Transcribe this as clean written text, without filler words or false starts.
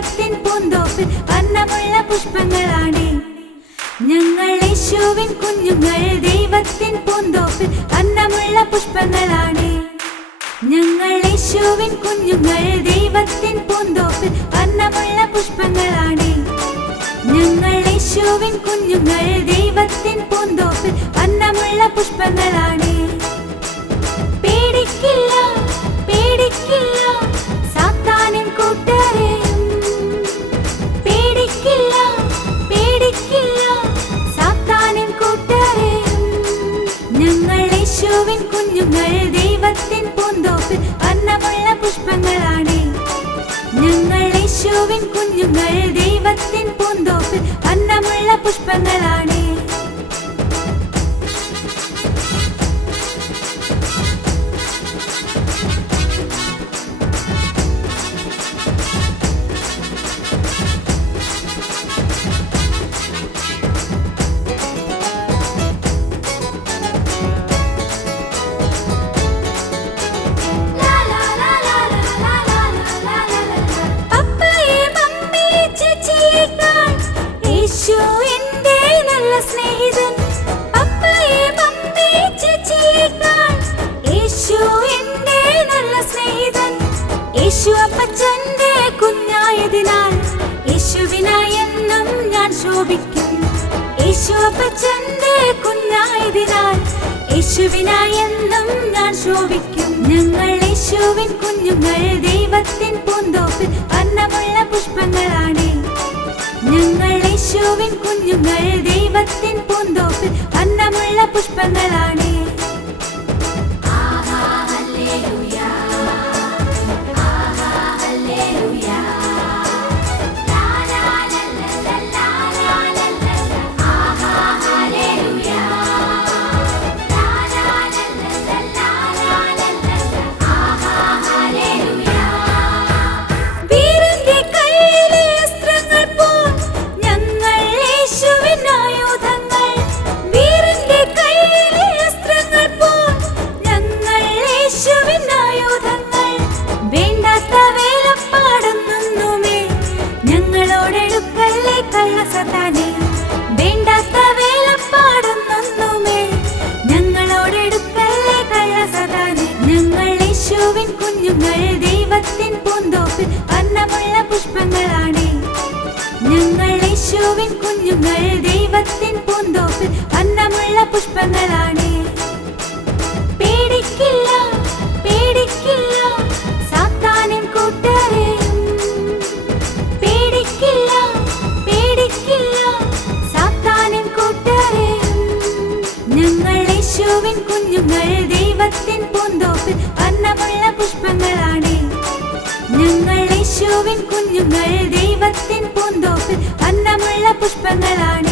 ദൈവത്തിൻ പൂന്തോപ്പിൽ അന്നമുള്ള പുഷ്പങ്ങളാണ്. ഞങ്ങൾ യേശുവിൻ കുഞ്ഞുങ്ങൾ ദൈവത്തിൻ പൂന്തോപ്പിൽ അന്നമുള്ള പുഷ്പങ്ങളാണ്. ഞങ്ങൾ യേശുവിൻ കുഞ്ഞുങ്ങൾ ദൈവത്തിൻ പൂന്തോപ്പിൽ അന്നമുള്ള പുഷ്പങ്ങളാണ്. ഞങ്ങൾ യേശുവിൻ കുഞ്ഞുങ്ങൾ ദൈവത്തിൻ പൂന്തോപ്പിൽ അന്നമുള്ള പുഷ്പങ്ങളാണ്. പേടിക്കില്ല പേടിക്കില്ല സാത്താനിൻ കൂട്ടരെയും. പേടിക്കില്ല പേടിക്കില്ല സാത്താനിൻ കൂട്ടരെയും. ഞങ്ങൾ യേശുവിൻ കുഞ്ഞുങ്ങൾ ദൈവത്തിൻ പൂന്തോപ്പിൽ അന്നമുള്ള പുഷ്പങ്ങളാണ്. ഞങ്ങൾ യേശുവിൻ കുഞ്ഞുങ്ങൾ ദൈവത്തിൻ പൂന്തോപ്പിൽ അന്നമുള്ള പുഷ്പങ്ങളാണ്. യേശു അപ്പച്ചന്റെ കുഞ്ഞായതിനാൽ യേശുവിനായെന്നും ഞാൻ ശോഭിക്കും. യേശു അപ്പച്ചന്റെ കുഞ്ഞായതിനാൽ യേശുവിനായെന്നും ഞാൻ ശോഭിക്കും. ഞങ്ങൾ യേശുവിൻ കുഞ്ഞുങ്ങൾ ദൈവത്തിൻ പൂന്തോപ്പിൽ അന്നമുള്ള പുഷ്പങ്ങളാണ്. ഞങ്ങൾ യേശുവിൻ കുഞ്ഞുങ്ങൾ ദൈവത്തിൻ പൂന്തോപ്പിൽ അന്നമുള്ള പുഷ്പങ്ങളാണ്. വേണ്ടാത്ത വേലപ്പാടൊന്നുമേ ഞങ്ങളോടെടുക്കല്ലേ കള്ളസതാനെ. ഞങ്ങൾ യേശുവിൻ കുഞ്ഞുങ്ങൾ ദൈവത്തിൻ പൂന്തോപ്പിൽ അന്നമുള്ള പുഷ്പങ്ങളാണ്. ഞങ്ങൾ യേശുവിൻ കുഞ്ഞുങ്ങൾ ദൈവത്തിൻ പൂന്തോപ്പിൽ അന്നമുള്ള പുഷ്പങ്ങളാണ്. പേടിക്കില്ല പേടിക്കില്ല സാത്താനിൻ കൂട്ടരെയും. പേടിക്കില്ല പേടിക്കില്ല സാത്താനിൻ കൂട്ടരെയും. ഞങ്ങൾ യേശുവിൻ കുഞ്ഞുങ്ങൾ ദൈവത്തിൻ പൂന്തോപ്പിൽ അന്നമുള്ള പുഷ്പങ്ങളാണ്. ഞങ്ങൾ യേശുവിൻ കുഞ്ഞുങ്ങൾ ദൈവത്തിൻ പൂന്തോപ്പിൽ അന്നമുള്ള പുഷ്പങ്ങളാണ്.